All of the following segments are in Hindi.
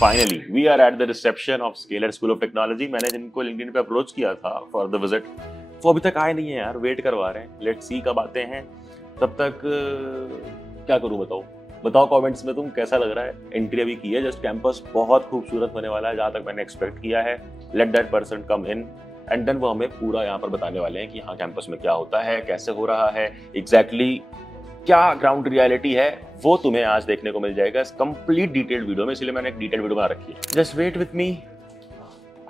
Finally we are at the reception of Scaler School of Technology. मैंने जिनको लिंक्डइन पे अप्रोच किया था फॉर द विजिट, वो अभी तक आए नहीं है यार, वेट करवा रहे हैं। लेट्स सी कब आते हैं। तब तक क्या करूं बताओ कमेंट्स में तुम कैसा लग रहा है। एंट्री अभी की है जस्ट, कैंपस बहुत खूबसूरत होने वाला है जहां तक मैंने एक्सपेक्ट किया है। Let that person come in and then वो हमें पूरा यहाँ पर बताने वाले हैं कि हाँ कैंपस में क्या होता है, कैसे हो रहा है, एग्जैक्टली क्या ग्राउंड रियलिटी है, वो तुम्हें आज देखने को मिल जाएगा इस कंप्लीट डिटेल्ड वीडियो में। इसलिए मैंने एक डिटेल्ड वीडियो बना रखी है। Just wait with me,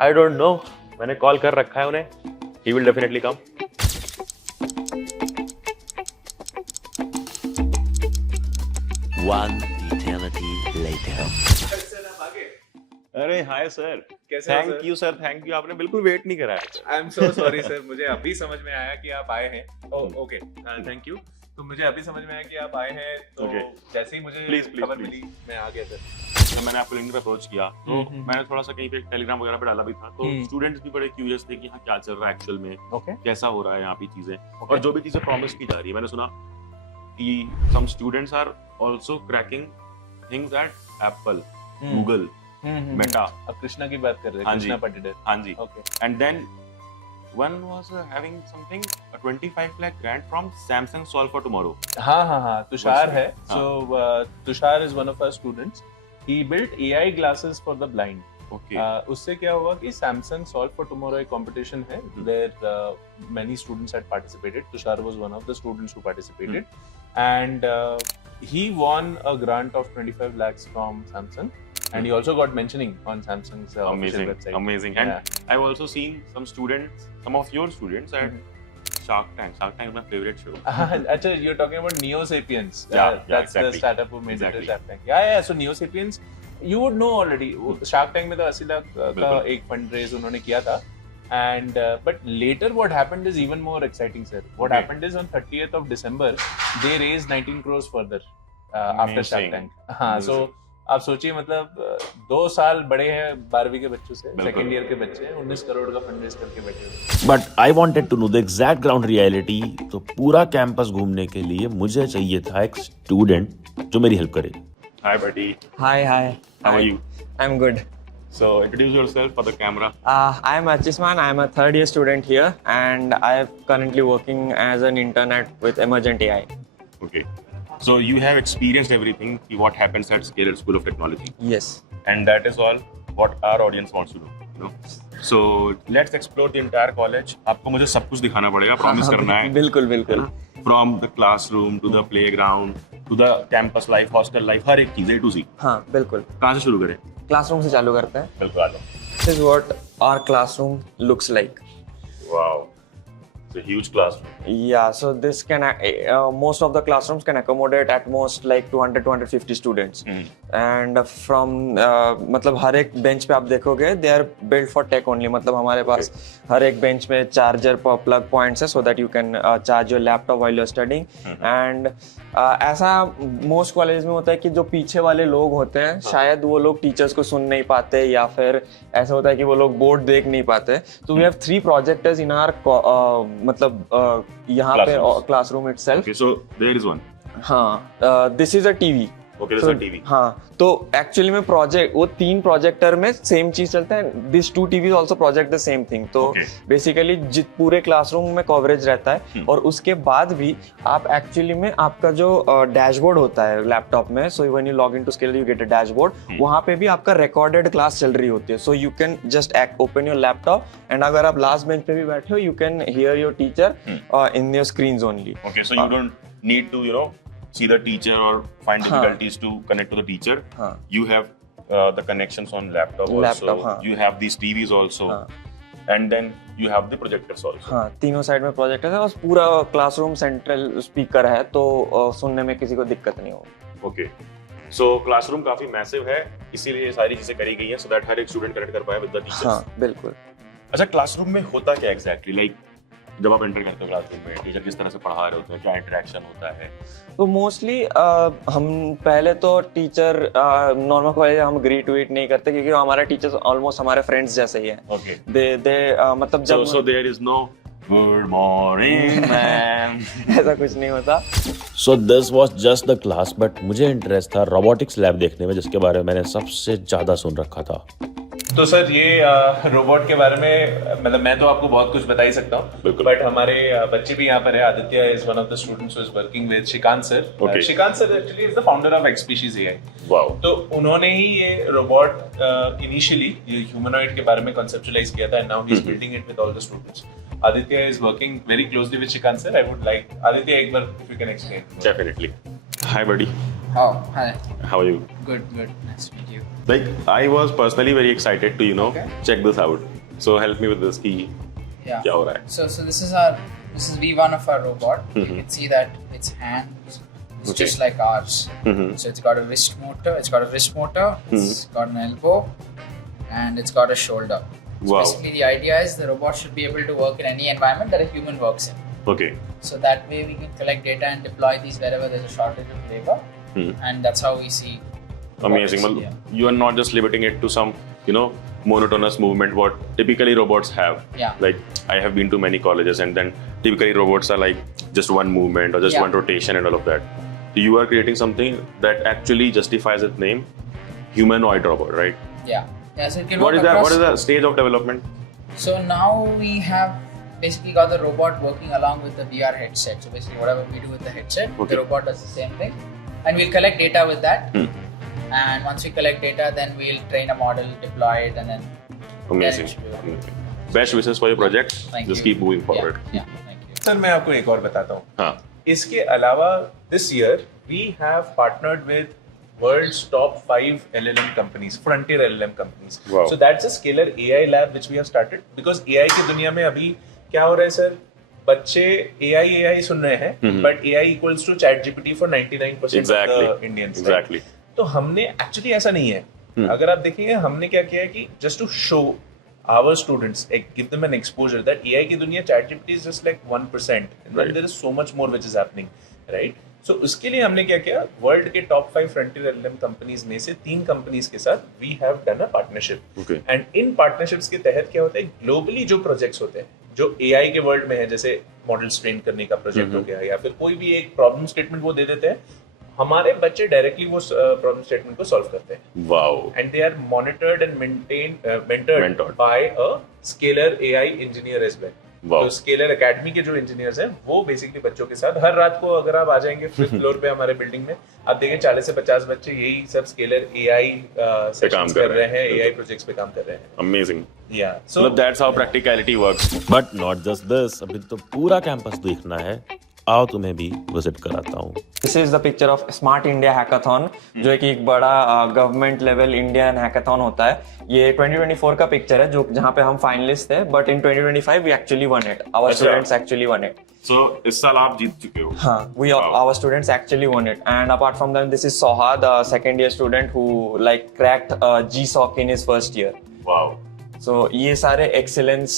I don't know, मैंने कॉल कर रखा है उन्हें, he will definitely come. One eternity later. अरे हाय सर, कैसे हो thank you sir, thank you, आपने बिल्कुल वेट नहीं कराया। I am so sorry sir, मुझे अभी समझ में आया कि आप आए हैं। Okay, thank you. तो मुझे अभी समझ में आया कि आप आए हैं, तो Okay. जैसे ही मुझे Please, खबर please. मिली मैं आ गया सर। जब मैंने आपको लिंक पे अप्रोच किया तो मैंने थोड़ा सा कहीं पे टेलीग्राम वगैरह पे डाला भी था, तो स्टूडेंट्स भी बड़े क्यूरियस थे कि हाँ क्या चल रहा है एक्चुअल में, ओके कैसा हो रहा है यहाँ पे चीजें, और जो भी चीजें प्रॉमिस की जा रही है। मैंने सुना कि some students are also cracking things at Apple, Google, Meta. अब कृष्णा की बात कर रहे हैं, हाँ जी। कृष्णा पटिडर। हाँ जी, okay and then one was having something a 25 lakh grant from Samsung Solve for Tomorrow. हाँ, तुषार है। हाँ. So Tushar is one of our students. He built AI glasses for the blind. Okay. उससे क्या हुआ कि Samsung Solve for Tomorrow एक competition है, where many students had participated. Tushar was one of the students who participated, and he won a grant of 25 lakhs from Samsung, and he also got mentioning on Samsung's official Amazing, website. amazing. And I've also seen some students, some of your students at Shark Tank. Shark Tank is my favorite show. Actually, you're talking about Neo Sapiens. Yeah, That's exactly. the startup who made Exactly. it to Shark Tank. Yeah. So Neo Sapiens, you would know already. Shark Tank में तो 80 लाख का बिल्कुल। एक फंड रेज उन्होंने किया था. And but later what happened is even more exciting, sir. What Okay. happened is on 30th of December they raised 19 crores further after Shark Amazing. Tank. हाँ, so आप सोचिए, मतलब 2 साल बड़े हैं 12वीं के बच्चों से, बिल्कुल। सेकेंड ईयर के बच्चे 19 करोड़ का फंड रेज करके बैठे हुए। But I wanted to know the exact ground reality. तो पूरा कैंपस घूमने के लिए मुझे चाहिए था एक स्टूडेंट जो मेरी हेल्प करे। Hi, buddy. Hi. How are you? I'm good. So introduce yourself for the camera. I'm Achisman. I'm a third year student here, and I'm currently working as an intern with Emergent AI. Okay. So you have experienced everything, what happens at Scalar School of Technology, Yes. and that is all what our audience wants to know. You know? So let's explore the entire college. आपको मुझे सब कुछ दिखाना पड़ेगा, प्रॉमिस करना है। बिल्कुल। From the classroom to the playground to the campus life, hostel life, हर एक चीज A to Z। हाँ, बिल्कुल। कहाँ से शुरू करें? क्लासरूम से चालू करते हैं। बिल्कुल आ जाओ। This is what our classroom looks like. Wow, it's a huge classroom. Yeah, so this can most of the classrooms can accommodate at most like 200-250 students. And from मतलब हर एक बेंच पे आप देखोगे they are built for tech only. मतलब हमारे पास हर एक बेंच में चार्जर प्लग पॉइंट्स है so that you can charge your laptop while you're studying. And ऐसा मोस्ट कॉलेज में होता है कि जो पीछे वाले लोग होते हैं शायद वो लोग टीचर्स को सुन नहीं पाते, या फिर ऐसा होता है कि वो लोग बोर्ड देख नहीं पाते। तो we have 3 projectors in our मतलब यहाँ पे classroom itself. Okay, so there is one. हाँ, this is a TV. Okay, that's a TV. हाँ, तो एक्चुअली में वो 3 प्रोजेक्टर में सेम चीज चलता है। This 2 TVs also project the same thing. तो बेसिकली पूरे क्लासरूम में कवरेज रहता है। और उसके बाद भी आप एक्चुअली में आपका जो डैशबोर्ड होता है लैपटॉप में, so when you log into scalar you get a dashboard, वहां पे भी आपका रिकॉर्डेड क्लास चल रही होती है। So you can just open your laptop and अगर आप लास्ट बेंच पे भी बैठे हो you can hear your teacher in your screens only. Okay, so you don't need to, see the teacher or find difficulties to connect to the teacher. You have the connections on laptop also. You have these TVs also. And then you have the projectors also. हाँ, तीनों साइड में प्रोजेक्टर है और पूरा क्लासरूम सेंट्रल स्पीकर है, तो सुनने में किसी को दिक्कत नहीं होगी। Okay. So classroom काफी massive है, इसीलिए ये सारी चीजें करी गई हैं so that हर एक स्टूडेंट कनेक्ट कर पाए with the teachers. हाँ, बिल्कुल। अच्छा, क्लासरूम में होता क्या एग्जैक्टली? लाइक जब आप एंटर करते हो क्लासरूम में, टीचर किस तरह से पढ़ा रहे होते हैं, क्या इंटरेक्शन होता है? तो मोस्टली हम पहले तो टीचर नॉर्मल कॉलेज हम ग्रीट वीट नहीं करते क्योंकि हमारे टीचर्स ऑलमोस्ट हमारे फ्रेंड्स जैसे ही हैं। Okay. दे मतलब जब So there is no good morning ma'am. ऐसा कुछ नहीं होता। So this was just the class, but मुझे इंटरेस्ट था रोबोटिक्स लैब देखने में, जिसके बारे में मैंने सबसे ज्यादा सुन रखा था। तो सर ये रोबोट के बारे में मतलब मैं तो आपको बहुत कुछ बता ही सकता हूँ, बिल्कुल। बट हमारे बच्चे भी यहाँ पर है। Aditya is one of the students who is working with Shrikant sir. Okay. Shrikant sir actually is the founder of Xpecies AI. Wow. तो उन्होंने ही ये रोबोट इनिशियली ये ह्यूमनॉइड के बारे में कंसेप्चुअलाइज किया था, and now he is building it with all the students. Aditya is working very closely with Shrikant sir. I would like Aditya एक बार if you can explain. Definitely. Hi, buddy. Oh, hi. How are you? Good, good. Nice to meet you. Like, I was personally very excited to, Okay. check this out. So help me with this key. Yeah. क्या हो रहा है? So this is V1 of our robot. You can see that its hand is Okay. just like ours. So it's got a wrist motor. It's got got an elbow, and it's got a shoulder. So Wow. basically, the idea is the robot should be able to work in any environment that a human works in. Okay. So that way we can collect data and deploy these wherever there's a shortage of labor, and that's how we see. Amazing. robotics, Well, you are not just limiting it to some, monotonous movement what typically robots have. Yeah. Like, I have been to many colleges, and then typically robots are like just one movement or just Yeah. one rotation and all of that. You are creating something that actually justifies its name, humanoid robot, right? Yeah. So it can What work is that? across- What is the stage of development? So now we have basically got the robot working along with the VR headset. So basically whatever we do with the headset, Okay. the robot does the same thing. And we'll collect data with that. And once we collect data, then we'll train a model, deploy it, and then Amazing. it should be okay. Best wishes for your project. Thank Just you. keep moving forward. Yeah, thank you. Sir मैं आपको एक और बताता हूँ। हाँ. इसके अलावा this year we have partnered with world's top 5 LLM companies, frontier LLM companies. Wow. So that's a scalar AI lab which we have started because AI की दुनिया में अभी क्या हो रहा है सर? बच्चे AI सुन रहे हैं, but AI equals to ChatGPT for 99% Exactly. of the Indians. right? Exactly. तो हमने एक्चुअली ऐसा नहीं है। अगर आप देखेंगे हमने क्या किया है कि just to show our students, give them an exposure that AI की दुनिया ChatGPT is just like 1%, and then there is so much more which is happening, right? So उसके लिए हमने क्या किया, वर्ल्ड के टॉप 5 फ्रंटियर LLM कंपनीज में से 3 कंपनीज के साथ we have done a partnership. Okay. And in partnerships के तहत क्या होता है, ग्लोबली जो प्रोजेक्ट्स होते हैं जो AI के वर्ल्ड में है, जैसे मॉडल्स ट्रेन करने का प्रोजेक्ट हो गया या फिर कोई भी एक प्रॉब्लम स्टेटमेंट वो दे देते हैं, हमारे बच्चे डायरेक्टली वो प्रॉब्लम स्टेटमेंट को सॉल्व करते हैं। Wow. And they are monitored and mentored Mentored. by a scalar AI engineer as well. Wow. तो स्केलर एकेडमी के जो इंजीनियर्स हैं वो बेसिकली बच्चों के साथ हर रात को अगर आप आ जाएंगे 5th फ्लोर पे हमारे बिल्डिंग में, आप देखेंगे 40 से 50 बच्चे यही सब स्केलर AI सेशंस कर कर रहे रहे हैं, हैं। AI प्रोजेक्ट्स पे काम कर रहे हैं। Amazing. या So that's how practicality works. But not just this, अभी तो पूरा कैंपस देखना है। आओ तुम्हें भी विजिट कराता हूँ। This is the picture of smart India hackathon, जो एक बड़ा गवर्नमेंट लेवल इंडियन हैकाथॉन होता है। ये 2024 का पिक्चर है, जो जहाँ पे हम फाइनलिस्ट थे, but in 2025 we actually won it, our अच्छा। Students actually won it. So इस साल आप जीत चुके हो। हाँ, our students actually won it, and apart from them, this is Soha, the second year student who like cracked GSOC in his first year. Wow. So ये सारे excellence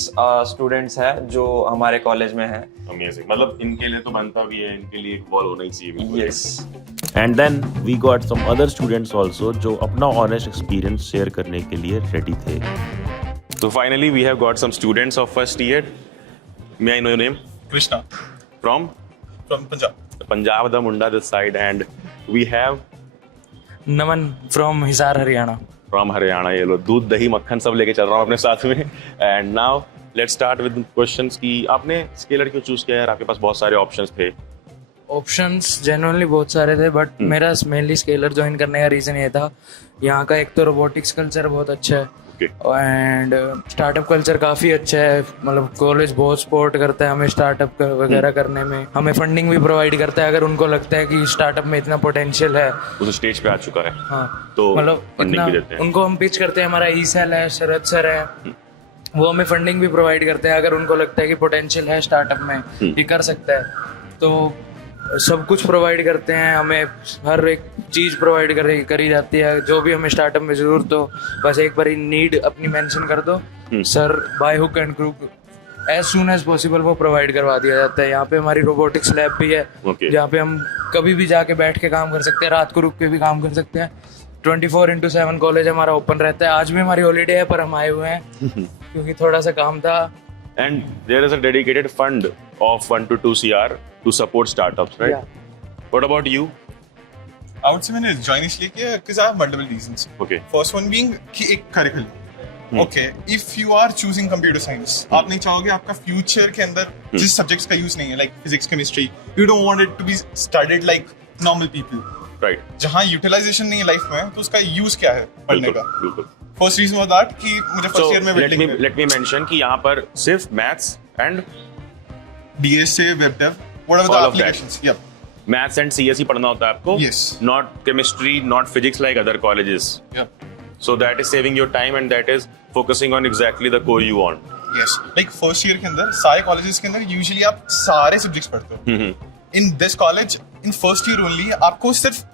students हैं जो हमारे कॉलेज में हैं। Amazing. मतलब इनके लिए तो बनता भी है, इनके लिए एक वॉल होना ही चाहिए बिल्कुल। Yes. And then we got some other students also जो अपना ऑनेस्ट एक्सपीरियंस शेयर करने के लिए रेडी थे। So finally we have got some students of first year. May I know your name? Krishna From from Punjab. Punjab, the Munda this side, and we have Naman from Hisar Haryana. from Haryana. ये लो दूध दही मक्खन सब लेके चल रहा हूँ अपने साथ में। And now let's start with questions कि आपने स्केलर क्यों चूज किया यार? आपके पास बहुत सारे ऑप्शंस थे। ऑप्शंस जेन्युइनली बहुत सारे थे, बट मेरा मेनली स्केलर ज्वाइन करने का रीज़न ये था, यहाँ का एक तो रोबोटिक्स कल्चर बहुत अच्छा है Okay. एंड स्टार्टअप कल्चर काफ़ी अच्छा है। मतलब कॉलेज बहुत सपोर्ट करता है हमें स्टार्टअप वगैरह करने में, हमें फंडिंग भी प्रोवाइड करता है अगर उनको लगता है कि स्टार्टअप में इतना पोटेंशियल है। उस स्टेज पे आ चुका है। हाँ, तो मतलब फंडिंग इतना भी देते हैं। उनको हम पिच करते हैं, हमारा ई सेल है, शरद सर है, वो हमें फंडिंग भी प्रोवाइड करते हैं अगर उनको लगता है कि पोटेंशियल है स्टार्टअप में, ये कर सकता है, तो सब कुछ प्रोवाइड करते हैं हमें, हर एक चीज़ प्रोवाइड करी जाती है जो भी हमें स्टार्टअप में ज़रूरत हो, बस एक बार नीड अपनी मेंशन कर दो, sir by hook and crook as soon as possible वो प्रोवाइड करवा दिया जाता है। यहाँ पे हमारी रोबोटिक्स लैब भी है, Okay. जहाँ पे हम कभी भी जाके बैठ के काम कर सकते हैं, रात को रुक के भी काम कर सकते हैं। 24/7 कॉलेज हमारा ओपन रहता है। आज भी हमारी हॉलीडे है पर हम आए हुए हैं क्योंकि थोड़ा सा काम था। And there is a dedicated fund of 1 to 2 CR to support startups, right? Yeah. What about you? I would say मैंने join इसलिए किया because I have multiple reasons. Okay. First one being कि एक curriculum. Okay, if you are choosing computer science, आप नहीं चाहोगे आपका future के अंदर जिस subjects का use नहीं है, like physics, chemistry, you don't want it to be studied like normal people. Right. जहाँ utilization नहीं है life में, तो उसका use क्या है पढ़ने का? बिल्कुल. First reason was that कि मुझे first year में let me mention कि यहाँ पर सिर्फ maths and DSA, web dev, whatever the all of that. applications. Yep. maths and CS ही पढ़ना होता है आपको. Yes. Not chemistry, not physics like other colleges. Yep. So that is saving your time and that is focusing on exactly the core you want. Yes. Like first year के अंदर सारे colleges के अंदर usually आप सारे subjects पढ़ते हो. In this college, in first year only, आपको सिर्फ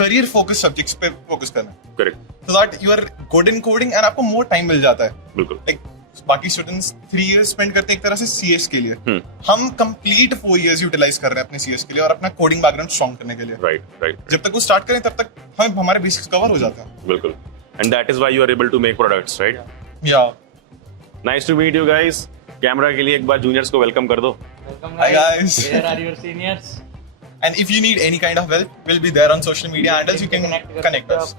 career focus subjects पे focus करना है. Correct. So that you are good in coding and आपको more time मिल जाता है. बिल्कुल. Like बाकी स्टूडेंट्स 3 years स्पेंड करते हैं एक तरह से CS के लिए. हम कंप्लीट 4 years यूटिलाइज कर रहे हैं अपने CS के लिए और अपना कोडिंग बैकग्राउंड स्ट्रॉन्ग करने के लिए. Right. जब तक वो स्टार्ट करें तब तक हम हमारे बेसिक्स कवर हो जाते हैं. बिल्कुल. And that is why you are able to make products, right? Yeah. Nice to meet you guys. Camera के लिए एक बार जूनियर्स को वेलकम कर दो. Welcome, Hi guys. Here are your seniors. And if you need any kind of help, we'll be there on social media handles. You can connect us.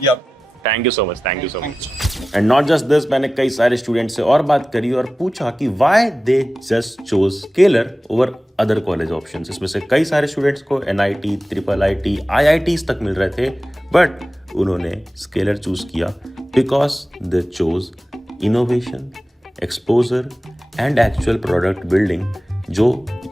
Yep. Thank you so much. Thank you so much. And not just this, मैंने कई सारे स्टूडेंट्स से और बात करी और पूछा कि why they just chose scalar over other college options. इसमें से कई सारे स्टूडेंट्स को NIT, IIIT, IITs तक मिल रहे थे, बट उन्होंने स्केलर चूज किया because they chose innovation, exposure and actual product building जो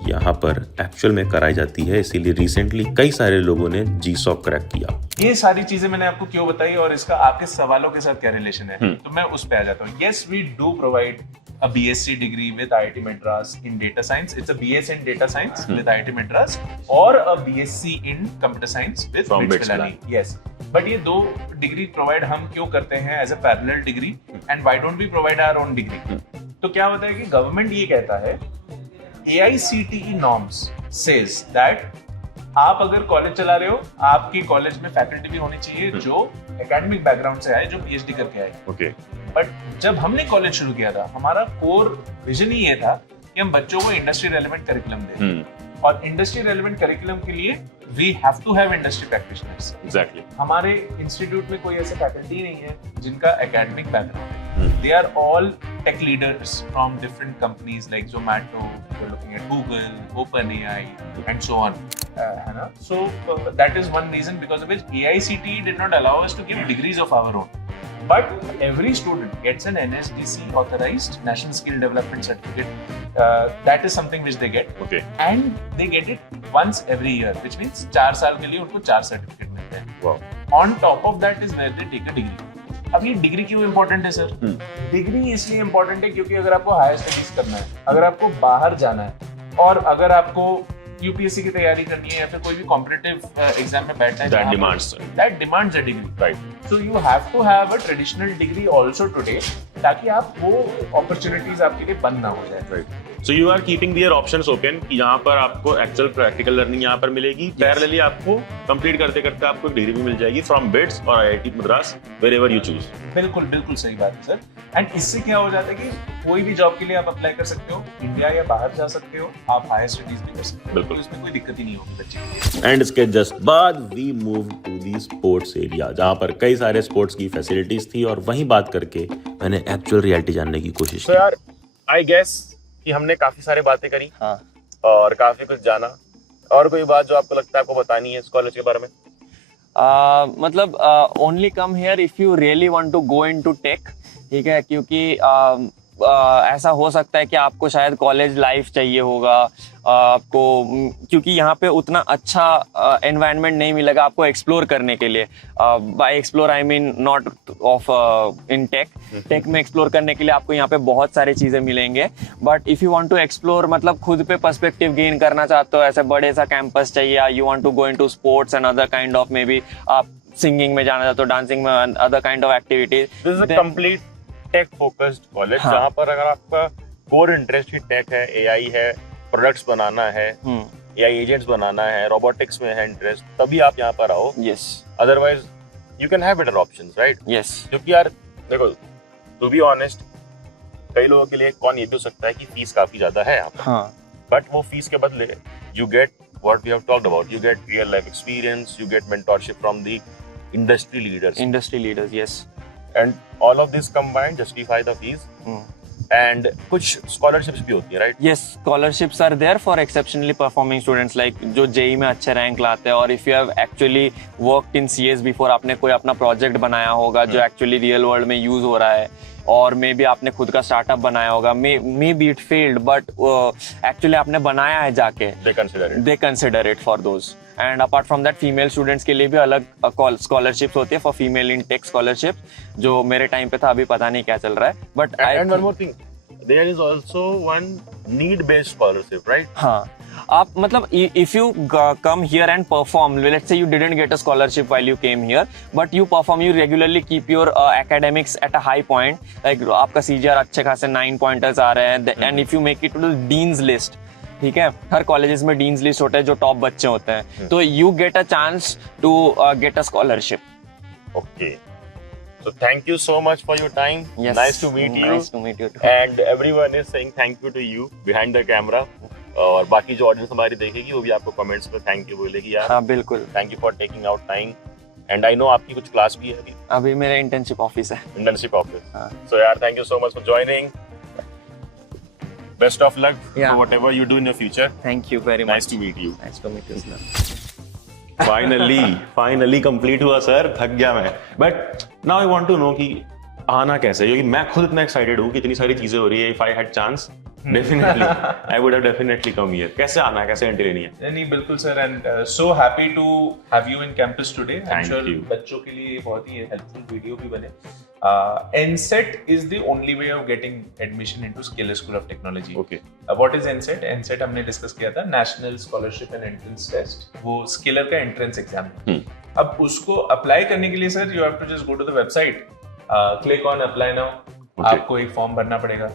यहाँ पर एक्चुअल में कराई जाती है. इसीलिए रिसेंटली कई सारे लोगों ने GSOC क्रैक किया. ये सारी चीजें मैंने आपको क्यों बताई और इसका आपके सवालों के साथ क्या रिलेशन है, तो मैं उस पे आ जाता हूँ. Yes, we do provide a BSc degree with IIT Madras in data science. It's a BS in data science with IIT Madras or a BSc in computer science with From BITS Pilani. Yes. But ये दो डिग्री प्रोवाइड हम क्यों करते हैं as a parallel degree and why don't we provide our own degree? तो क्या होता है कि गवर्नमेंट ये कहता है AICTE norms says that आप अगर कॉलेज चला रहे हो, आपकी कॉलेज में फैकल्टी भी होनी चाहिए जो एकेडमिक बैकग्राउंड से आए, जो PhD करके आए. Okay. बट जब हमने कॉलेज शुरू किया था, हमारा कोर विजन ही ये था कि हम बच्चों को इंडस्ट्री रेलेवेंट करिकुलम दें. और इंडस्ट्री रेलेवेंट करिकुलम के लिए we have to have industry practitioners. Exactly. हमारे इंस्टीट्यूट में कोई ऐसे फैकल्टी नहीं है जिनका एकेडमिक बैकग्राउंड है. They are all tech leaders from different companies like Zomato, we're looking at Google, OpenAI and so on. है ना? So that is one reason because of which AICTE did not allow us to give degrees of our own. But every student gets an NSDC authorized National Skill Development Certificate. That is something which they get. Okay. And they get it once every year, which means 4 साल के लिए उनको 4 सर्टिफिकेट मिलते हैं. Wow. On top of that is where they take a degree. अब ये डिग्री क्यों इंपॉर्टेंट है सर? डिग्री इसलिए इंपॉर्टेंट है क्योंकि अगर आपको हायर स्टडीज करना है, अगर आपको बाहर जाना है और अगर आपको UPSC की तैयारी करनी है या फिर कोई भी कॉम्पिटिटिव एग्जाम में बैठना है, that demands a degree. Right. So you have to have a traditional degree also today ताकि आप वो अपॉर्चुनिटीज आपके लिए बंद ना हो जाए. Right. So you are keeping their options open कि यहाँ पर आपको एक्चुअल प्रैक्टिकल लर्निंग यहाँ पर मिलेगी. पैरेलली आपको कंप्लीट करते करते आपको डिग्री भी मिल जाएगी फ्रॉम BITS और IIT Madras, wherever you choose. बिल्कुल सही बात है सर. एंड इससे क्या हो जाता है कि कोई भी जॉब के लिए आप अप्लाई कर सकते हो, इंडिया या बाहर जा सकते हो, आप हायर स्टडीज भी कर सकते हो. बिल्कुल, इसमें कोई दिक्कत ही नहीं होगी बच्चे के लिए. एंड इसके जस्ट बाद we move to the sports area जहाँ पर कई सारे स्पोर्ट्स की फैसिलिटीज थी और वहीं बात करके मैंने एक्चुअल रियलिटी जानने की कोशिश So की. यार, I guess कि हमने काफी सारे बातें करी. हाँ. और काफी कुछ जाना. और कोई बात जो आपको लगता है आपको बतानी है इस कॉलेज के बारे में? मतलब only come here if you really want to go into tech. ठीक है, क्योंकि ऐसा हो सकता है कि आपको शायद कॉलेज लाइफ चाहिए होगा आपको, क्योंकि यहाँ पे उतना अच्छा एनवायरनमेंट नहीं मिलेगा आपको एक्सप्लोर करने के लिए. By explore I mean not of in tech में एक्सप्लोर करने के लिए आपको यहाँ पे बहुत सारी चीज़ें मिलेंगे. But if you want to explore, मतलब खुद पे पर्सपेक्टिव गेन करना चाहते हो, ऐसे बड़े सा कैंपस चाहिए, you want to go into sports and other kind of, maybe आप सिंगिंग में जाना चाहते हो, डांसिंग में, other kind of activities. This is a complete tech focused college जहाँ पर अगर आपका कोर इंटरेस्ट ही टेक है, AI है, प्रोडक्ट्स बनाना है, AI एजेंट्स बनाना है, रोबोटिक्स में है इंटरेस्ट, तभी आप यहाँ पर आओ. Yes. Otherwise you can have better options, right? Yes. क्योंकि यार देखो, टू बी ऑनेस्ट, कई लोगों के लिए कौन ये भी हो सकता है कि फीस काफी ज्यादा है यहाँ पर, हाँ बट वो फीस के बदले you get what we have talked about, you get real life experience, you get mentorship from the industry leaders, yes. and all of this combined justify the fees. And कुछ scholarships भी होती है, right? Yes, scholarships are there for exceptionally performing students, like जो JEE में अच्छे रैंक लाते हैं, और if you have actually worked in CS before, आपने कोई अपना प्रोजेक्ट बनाया होगा जो एक्चुअली रियल वर्ल्ड में यूज हो रहा है, और मे बी आपने खुद का स्टार्टअप बनाया होगा, may be it failed but actually आपने बनाया है जाके, they consider it for those. And apart from that female students के लिए भी अलग स्कॉलरशिप्स होती है for female in tech scholarship, जो मेरे टाइम पे था, अभी पता नहीं क्या चल रहा है. But and one more thing, there is also one need based scholarship, right? हाँ, आप मतलब if you come here and perform, let's say you didn't get a scholarship while you came here, but you perform, you regularly keep your academics at a high point, like आपका CGR अच्छे खासे 9 pointers आ रहे हैं, and if you make it to the dean's list, ठीक है, हर कॉलेजेस में डीन्स लिस्ट होता है जो टॉप बच्चे होते हैं, तो you get a chance to get a scholarship. Okay. So thank you so much for your time. Yes. Nice to meet you. Nice to meet you too. And everyone is saying thank you to you behind the camera. और बाकी जो ऑडियंस हमारी देखेगी वो भी आपको कमेंट्स में थैंक यू बोलेगी यार. हाँ बिल्कुल. Thank you for taking out time. And I know आपकी कुछ क्लास भी है अभी मेरा इंटर्नशिप ऑफिस है. Internship office. सो यार thank you so much for joining. Best of luck for whatever you do in your future. Thank you very much. Nice to meet you. Nice to meet you, sir. Finally complete हुआ सर, थक गया मैं. But now I want to know कि आना कैसे, क्योंकि मैं खुद इतना एक्साइटेड हूँ कि इतनी सारी चीजें हो रही है. If I had chance definitely I would have definitely come here. कैसे आना है, कैसे एंट्री लेनी है? नहीं बिल्कुल sir, and so happy to have you in campus today. I am sure बच्चों के लिए बहुत ही हेल्पफुल वीडियो भी बने. NCET is the only way of getting admission into Scaler School of Technology. Okay. What is NCET? NCET हमने डिस्कस किया था, National Scholarship and Entrance Test. वो Scaler का एंट्रेंस एग्जाम है. अब उसको अप्लाई करने के लिए sir you have to just go to the website, click on apply now. आपको एक फॉर्म भरना पड़ेगा.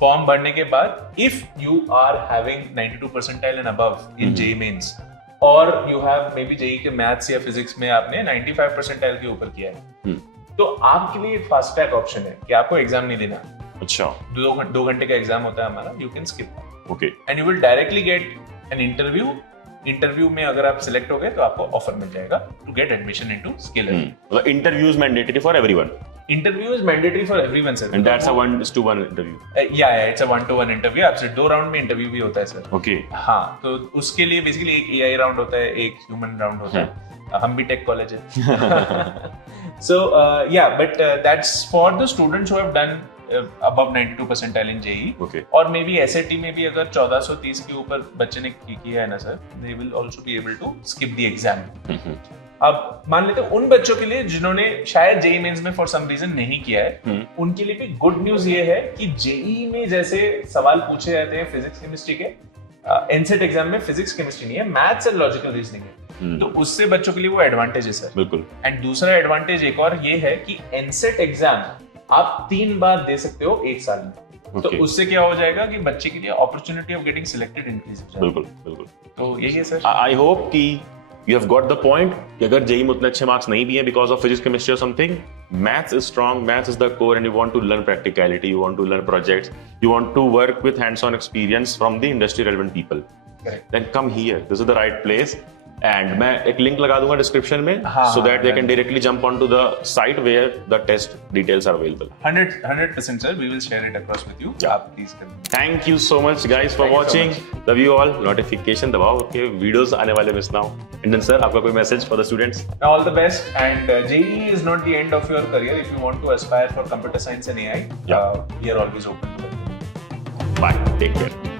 फॉर्म भरने के बाद if you are having 92 percentile and above in JEE Mains, और you have maybe JEE के मैथ्स या फिजिक्स में आपने 95 परसेंटाइल के ऊपर किया है, तो आपके लिए फास्ट ट्रैक ऑप्शन है कि आपको एग्जाम नहीं देना. अच्छा. 2 घंटे का एग्जाम होता है हमारा. You can skip. Okay. And you will directly get an interview. Interview में अगर आप सिलेक्ट हो गए तो आपको ऑफर मिल जाएगा to get admission into Scaler. The interview is mandatory for everyone. Interview is mandatory for everyone, sir. And that's a 1-to-1 interview. Yeah, it's a 1-to-1 interview. आपसे 2 राउंड में इंटरव्यू भी होता है सर. Okay. हाँ, तो उसके लिए बेसिकली एक AI राउंड होता है, एक ह्यूमन राउंड होता है. हम भी टेक कॉलेज है. So yeah, but that's for the students who have done above 92 percentile in JEE. Okay. और मे बी SAT में भी अगर 1430 के ऊपर बच्चे ने किया है ना sir, they will also be able to skip the exam. अब मान लेते हैं उन बच्चों के लिए जिन्होंने शायद जेईई मेंस में फॉर सम रीजन नहीं किया है, उनके लिए भी गुड न्यूज ये है कि जेईई में जैसे सवाल पूछे जाते हैं फिजिक्स केमिस्ट्री के, एनसेट एग्जाम में फिजिक्स केमिस्ट्री नहीं है, मैथ्स एंड लॉजिकल रीजनिंग है. तो उससे बच्चों के लिए वो एडवांटेज है सर. बिल्कुल. एंड दूसरा एडवांटेज एक और ये है कि एनसेट एग्जाम आप 3 बार दे सकते हो 1 साल में. तो उससे क्या हो जाएगा कि बच्चे के लिए opportunity of getting selected increase हो जाएगा. बिल्कुल बिल्कुल. तो यही है सर. आई होप कि you have got the point कि अगर जेईई में उतने अच्छे मार्क्स नहीं भी हैं because of physics chemistry or something, maths is strong, maths is the core, and you want to learn practicality, you want to learn projects, you want to work with hands-on experience from the industry relevant people. Correct. Then come here, this is the right place. And मैं एक लिंक लगा दूंगा डिस्क्रिप्शन में, so that they can directly jump onto the site where the test details are available. 100% sir, we will share it across with you. आप please कर दीजिए. Thank you so much guys for watching. Love you all. Notification दबाओ कि वीडियोस आने वाले मिस ना हो. And then sir, आपका कोई message for the students? All the best. And JEE is not the end of your career. If you want to aspire for computer science and AI, we are always open. Bye. Take care.